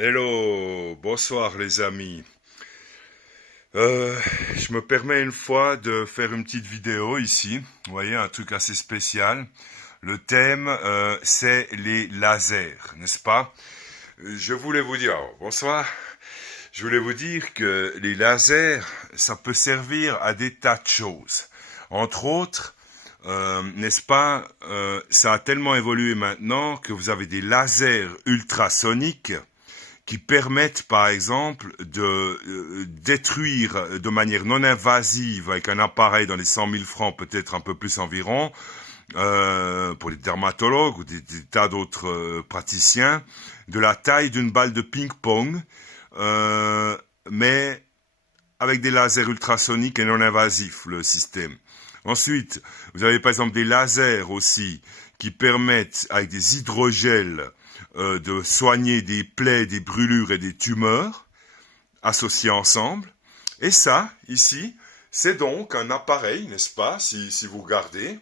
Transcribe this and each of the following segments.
Hello, bonsoir les amis. Je me permets une fois de faire une petite vidéo ici. Vous voyez, un truc assez spécial. Le thème, c'est les lasers, n'est-ce pas? Je voulais vous dire, bonsoir. Je voulais vous dire que les lasers, ça peut servir à des tas de choses. Entre autres, n'est-ce pas, ça a tellement évolué maintenant que vous avez des lasers ultrasoniques qui permettent par exemple de détruire de manière non invasive avec un appareil dans les 100 000 francs, peut-être un peu plus environ, pour les dermatologues ou des tas d'autres praticiens, de la taille d'une balle de ping-pong, euh, mais avec des lasers ultrasoniques et non invasifs, le système. Ensuite, vous avez par exemple des lasers aussi qui permettent, avec des hydrogels, de soigner des plaies, des brûlures et des tumeurs associés ensemble. Et ça, ici, c'est donc un appareil, n'est-ce pas, si vous regardez,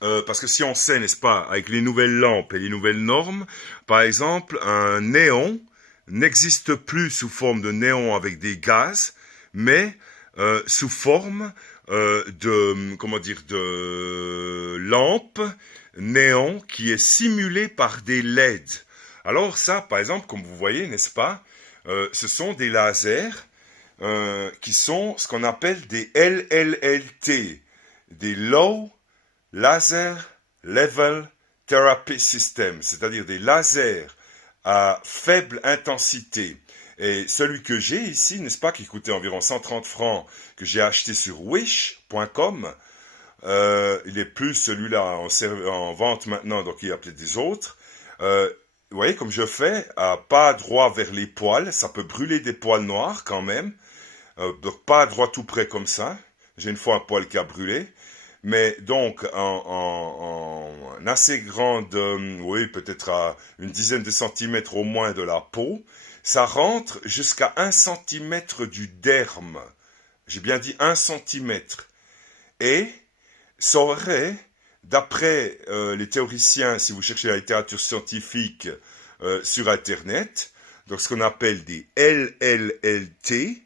parce que si on sait, n'est-ce pas, avec les nouvelles lampes et les nouvelles normes, par exemple, un néon n'existe plus sous forme de néon avec des gaz, mais sous forme comment dire, de lampe néon qui est simulée par des LED. Alors ça, par exemple, comme vous voyez, n'est-ce pas, ce sont des lasers qui sont ce qu'on appelle des LLLT, des Low Laser Level Therapy System, c'est-à-dire des lasers à faible intensité. Et celui que j'ai ici, n'est-ce pas, qui coûtait environ 130 francs, que j'ai acheté sur wish.com, il est plus celui-là en vente maintenant, donc il y a peut-être des autres. Vous voyez, comme je fais, pas droit vers les poils, ça peut brûler des poils noirs quand même, donc pas droit tout près comme ça. J'ai une fois un poil qui a brûlé. Mais donc, en assez grande, oui, peut-être à une dizaine de centimètres au moins de la peau, ça rentre jusqu'à 1 centimètre du derme. J'ai bien dit 1 centimètre. Et ça aurait, d'après les théoriciens, si vous cherchez la littérature scientifique sur Internet, donc ce qu'on appelle des LLLT,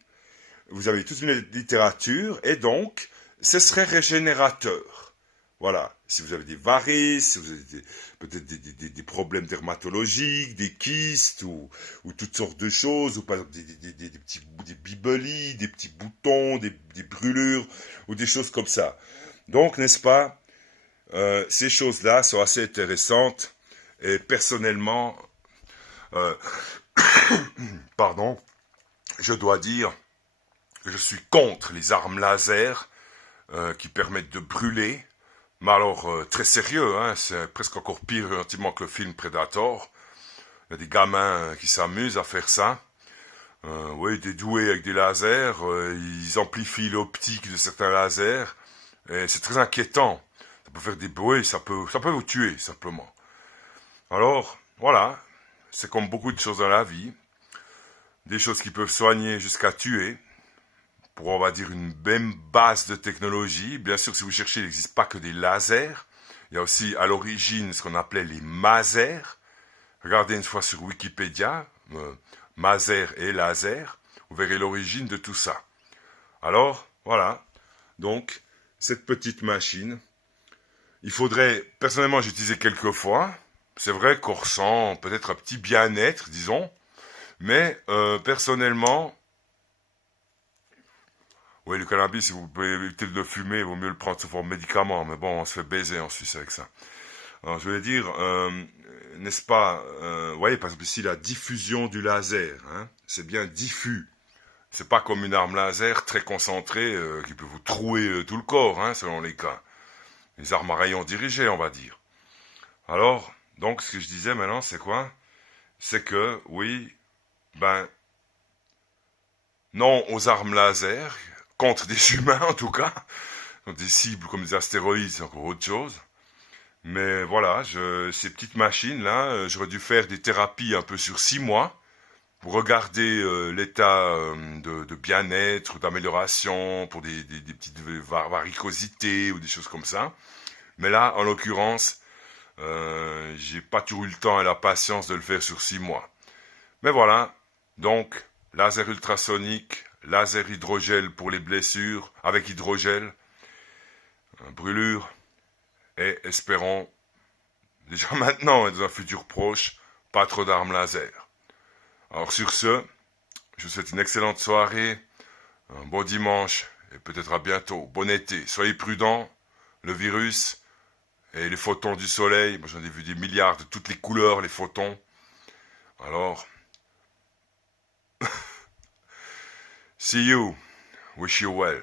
vous avez toute une littérature, et donc, ce serait régénérateur. Voilà. Si vous avez des varices, si vous avez peut-être des problèmes dermatologiques, des kystes, ou toutes sortes de choses, ou par exemple des petits des bibelis, des petits boutons, des brûlures, ou des choses comme ça. Donc, n'est-ce pas, ces choses-là sont assez intéressantes, et personnellement, euh, pardon, je dois dire, je suis contre les armes laser qui permettent de brûler. Mais alors, très sérieux, hein, c'est presque encore pire gentiment que le film Predator. Il y a des gamins qui s'amusent à faire ça. Oui, des doués avec des lasers, ils amplifient l'optique de certains lasers, et c'est très inquiétant. Ça peut faire des bruits, ça peut vous tuer, simplement. Alors, voilà, c'est comme beaucoup de choses dans la vie. Des choses qui peuvent soigner jusqu'à tuer, pour, on va dire, une même base de technologie. Bien sûr, si vous cherchez, il n'existe pas que des lasers. Il y a aussi, à l'origine, ce qu'on appelait les masers. Regardez une fois sur Wikipédia, maser et laser. Vous verrez l'origine de tout ça. Alors, voilà. Donc, cette petite machine, il faudrait, personnellement, j'utilisais quelques fois. C'est vrai qu'on ressent peut-être un petit bien-être, disons. Mais, personnellement, oui, le cannabis, si vous pouvez éviter de le fumer, il vaut mieux le prendre sous forme de médicament. Mais bon, on se fait baiser en Suisse avec ça. Alors, je voulais dire, n'est-ce pas, vous voyez, par exemple ici, la diffusion du laser, hein, c'est bien diffus. C'est pas comme une arme laser très concentrée qui peut vous trouer tout le corps, hein, selon les cas. Les armes à rayon dirigé, on va dire. Alors, donc, ce que je disais maintenant, c'est quoi? C'est que, oui, ben, non aux armes laser, contre des humains en tout cas, donc des cibles comme des astéroïdes, c'est encore autre chose. Mais voilà, ces petites machines-là, j'aurais dû faire des thérapies un peu sur 6 mois pour regarder l'état de bien-être, d'amélioration, pour des petites varicosités ou des choses comme ça. Mais là, en l'occurrence, j'ai pas toujours eu le temps et la patience de le faire sur 6 mois. Mais voilà, donc laser ultrasonique, laser hydrogel pour les blessures, avec hydrogel, brûlure, et espérons, déjà maintenant et dans un futur proche, pas trop d'armes laser. Alors sur ce, je vous souhaite une excellente soirée, un bon dimanche, et peut-être à bientôt. Bon été, soyez prudents, le virus et les photons du soleil, moi j'en ai vu des milliards de toutes les couleurs, les photons. Alors, see you, wish you well.